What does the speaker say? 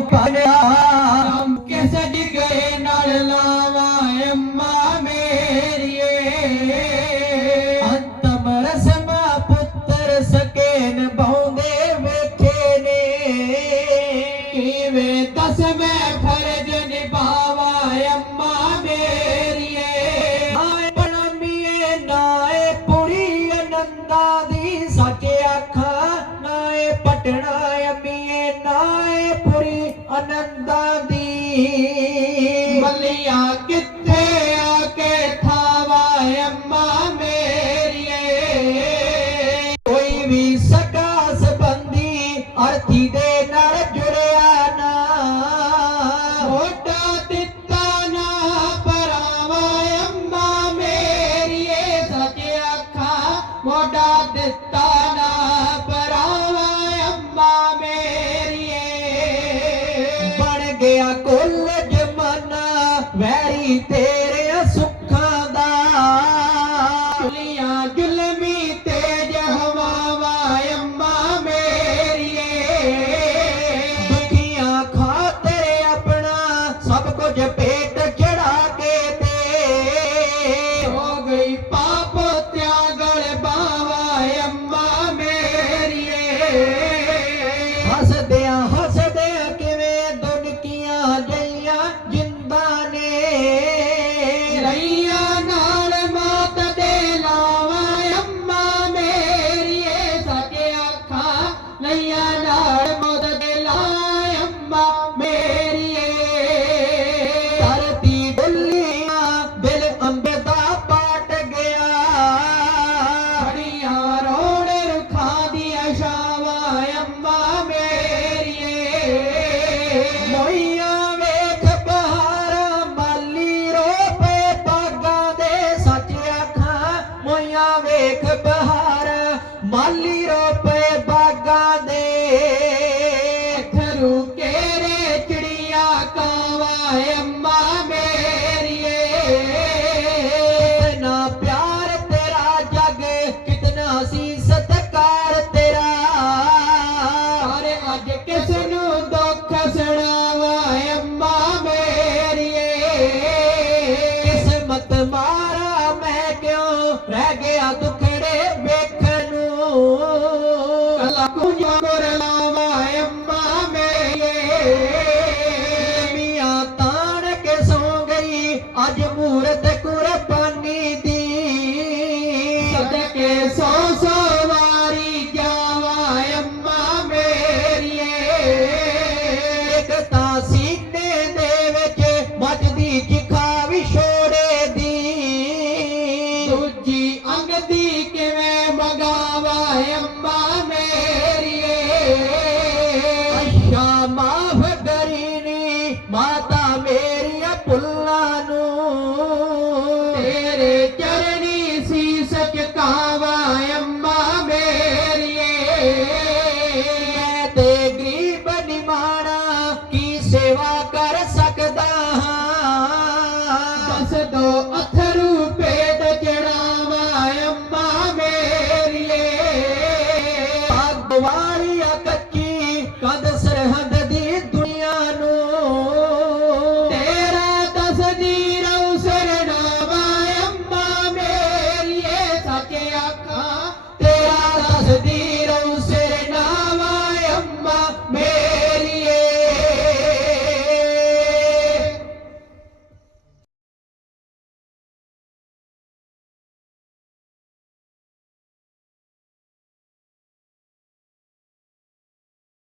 ਕਾਲਿਆ ਕਿਸ ਗਏ ਨਾਲ ਲਾਵਾ ਅੰਮਾ ਮੇਰੀਏ। ਅੰਤਮ ਰਸਮ ਪੁੱਤਰ ਸਕੇਨ ਬਹੁੰਦੇ ਵੇਖੇ ਨੇ। ਕਿਵੇਂ ਦਸ ਮੈਂ ਫਰਜ਼ ਨਿਭਾਵਾ ਅੰਮਾ ਮੇਰੀਏ। ਆਏ ਬਣਮੀਏ ਨਾਏ ਪੁਰੀ ਅਨੰਦਾ ਦੀ ਸੱਚ ਆਖਾਂ ਨਾਏ ਪਟਣਾ ਅਨੰਦਾ ਦੀ। ਮੱਲੀਆਂ ਕਿੱਥੇ ਆ ਕੇ ਥਾਵਾ ਅੰਮਾ ਮੇਰੀਏ? ਕੋਈ ਵੀ ਸਕਾ ਸੰਬੰਧੀ ਅਰਥੀ ਦੇ ਨਾਲ ਜੁੜਿਆ ਨਾ। ਮੋਢਾ ਦਿੱਤਾ ਨਾ ਪਰਾਵਾ ਅੰਮਾ ਮੇਰੀਏ ਸੱਚ ਆਖਾਂ ਮੋਢਾ ਦਿੱਤਾ ਵੈਰੀ ਤੇਰੇ ਸੁੱਖਾਂ ਦਾ। ਦੁਨੀਆ ਜ਼ੁਲਮੀ ਤੇਜ ਹਵਾਵਾ ਅੰਮਾ ਮੇਰੀਏ। ਦੁਖੀਆਂ ਖਾਤਰ ਆਪਣਾ ਸਭ ਕੁਝ ਪੇਟ ਚੜਾ ਕੇ ਤੇ ਹੋ ਗਈ ਪਾਪ ਤਿਆਗਲ ਬਾਵਾ ਅੰਮਾ ਮੇਰੀਏ। Mover algo सेवा कर सकदा हां बस दो अथरू Bye.